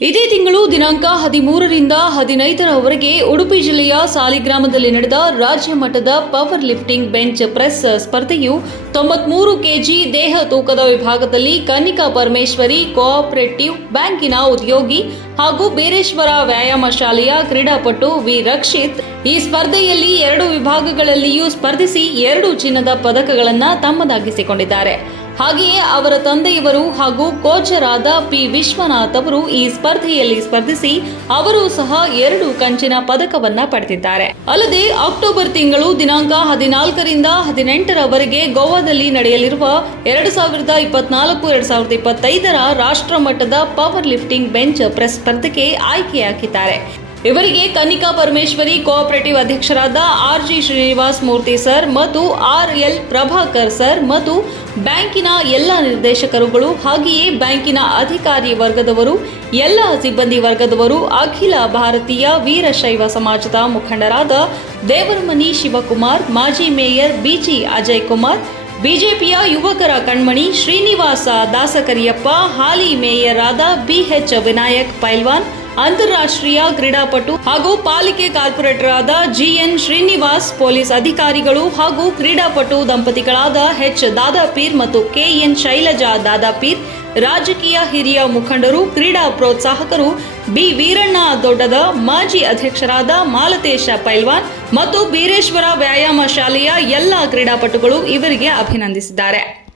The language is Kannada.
ಇದೇ ತಿಂಗಳು ದಿನಾಂಕ ಹದಿಮೂರರಿಂದ ಹದಿನೈದರವರೆಗೆ ಉಡುಪಿ ಜಿಲ್ಲೆಯ ಸಾಲಿಗ್ರಾಮದಲ್ಲಿ ನಡೆದ ರಾಜ್ಯ ಮಟ್ಟದ ಪವರ್ ಲಿಫ್ಟಿಂಗ್ ಬೆಂಚ್ ಪ್ರೆಸ್ ಸ್ಪರ್ಧೆಯು ತೊಂಬತ್ಮೂರು ಕೆಜಿ ದೇಹ ತೂಕದ ವಿಭಾಗದಲ್ಲಿ ಕನ್ನಿಕಾ ಪರಮೇಶ್ವರಿ ಕೋಆಪರೇಟಿವ್ ಬ್ಯಾಂಕಿನ ಉದ್ಯೋಗಿ ಹಾಗೂ ಬೀರೇಶ್ವರ ವ್ಯಾಯಾಮ ಶಾಲೆಯ ಕ್ರೀಡಾಪಟು ವಿ. ರಕ್ಷಿತ್ ಈ ಸ್ಪರ್ಧೆಯಲ್ಲಿ ಎರಡು ವಿಭಾಗಗಳಲ್ಲಿಯೂ ಸ್ಪರ್ಧಿಸಿ ಎರಡು ಚಿನ್ನದ ಪದಕಗಳನ್ನು ತಮ್ಮದಾಗಿಸಿಕೊಂಡಿದ್ದಾರೆ. ಹಾಗೆಯೇ ಅವರ ತಂದೆಯವರು ಹಾಗೂ ಕೋಚರಾದ ಪಿ. ವಿಶ್ವನಾಥ್ ಅವರು ಈ ಸ್ಪರ್ಧೆಯಲ್ಲಿ ಸ್ಪರ್ಧಿಸಿ ಅವರು ಸಹ ಎರಡು ಕಂಚಿನ ಪದಕವನ್ನ ಪಡೆದಿದ್ದಾರೆ. ಅಲ್ಲದೆ ಅಕ್ಟೋಬರ್ ತಿಂಗಳು ದಿನಾಂಕ ಹದಿನಾಲ್ಕರಿಂದ ಹದಿನೆಂಟರವರೆಗೆ ಗೋವಾದಲ್ಲಿ ನಡೆಯಲಿರುವ ಎರಡು ಸಾವಿರದ ಇಪ್ಪತ್ನಾಲ್ಕು, ಎರಡು ಸಾವಿರದ ಇಪ್ಪತ್ತೈದರ ರಾಷ್ಟ್ರ ಮಟ್ಟದ ಪವರ್ ಲಿಫ್ಟಿಂಗ್ ಬೆಂಚ್ ಪ್ರೆಸ್ ಸ್ಪರ್ಧೆಗೆ ಆಯ್ಕೆಯಾಗಿದ್ದಾರೆ. ಇವರಿಗೆ ಕನಿಕಾ ಪರಮೇಶ್ವರಿ ಕೋಆಪರೇಟಿವ್ ಅಧ್ಯಕ್ಷರಾದ R G Srinivas Murthy sir ಮತ್ತು ಆರ್ ಎಲ್ ಪ್ರಭಾಕರ್ ಸರ್ ಮತ್ತು ಬ್ಯಾಂಕಿನ ಎಲ್ಲ ನಿರ್ದೇಶಕರುಗಳು ಹಾಗೆಯೇ ಬ್ಯಾಂಕಿನ ಅಧಿಕಾರಿ ವರ್ಗದವರು, ಎಲ್ಲ ಸಿಬ್ಬಂದಿ ವರ್ಗದವರು, ಅಖಿಲ ಭಾರತೀಯ ವೀರಶೈವ ಸಮಾಜದ ಮುಖಂಡರಾದ ದೇವರಮನಿ ಶಿವಕುಮಾರ್, ಮಾಜಿ ಮೇಯರ್ ಬಿಜಿ ಅಜಯ್ ಕುಮಾರ್ ಬಿಜೆಪಿಯ ಯುವಕರ ಕಣ್ಮಣಿ ಶ್ರೀನಿವಾಸ ದಾಸಕರಿಯಪ್ಪ, ಹಾಲಿ ಮೇಯರ್ ಆದ ಬಿಎಚ್ ವಿನಾಯಕ್ ಪೈಲ್ವಾನ್ ಅಂತಾರಾಷ್ಟ್ರೀಯ ಕ್ರೀಡಾಪಟು ಹಾಗೂ ಪಾಲಿಕೆ ಕಾರ್ಪೊರೇಟರ್ ಆದ ಜಿಎನ್ ಶ್ರೀನಿವಾಸ್, ಪೊಲೀಸ್ ಅಧಿಕಾರಿಗಳು ಹಾಗೂ ಕ್ರೀಡಾಪಟು ದಂಪತಿಗಳಾದ ಎಚ್ ದಾದಾಪೀರ್ ಮತ್ತು ಕೆಎನ್ ಶೈಲಜಾ ದಾದಾಪೀರ್, ರಾಜಕೀಯ ಹಿರಿಯ ಮುಖಂಡರು, ಕ್ರೀಡಾ ಪ್ರೋತ್ಸಾಹಕರು, ಬಿ ವೀರಣ್ಣ ದೊಡ್ಡದ ಮಾಜಿ ಅಧ್ಯಕ್ಷರಾದ ಮಾಲತೇಶ ಪೈಲ್ವಾನ್ ಮತ್ತು ಬೀರೇಶ್ವರ ವ್ಯಾಯಾಮ ಶಾಲೆಯ ಎಲ್ಲ ಕ್ರೀಡಾಪಟುಗಳು ಇವರಿಗೆ ಅಭಿನಂದಿಸಿದ್ದಾರೆ.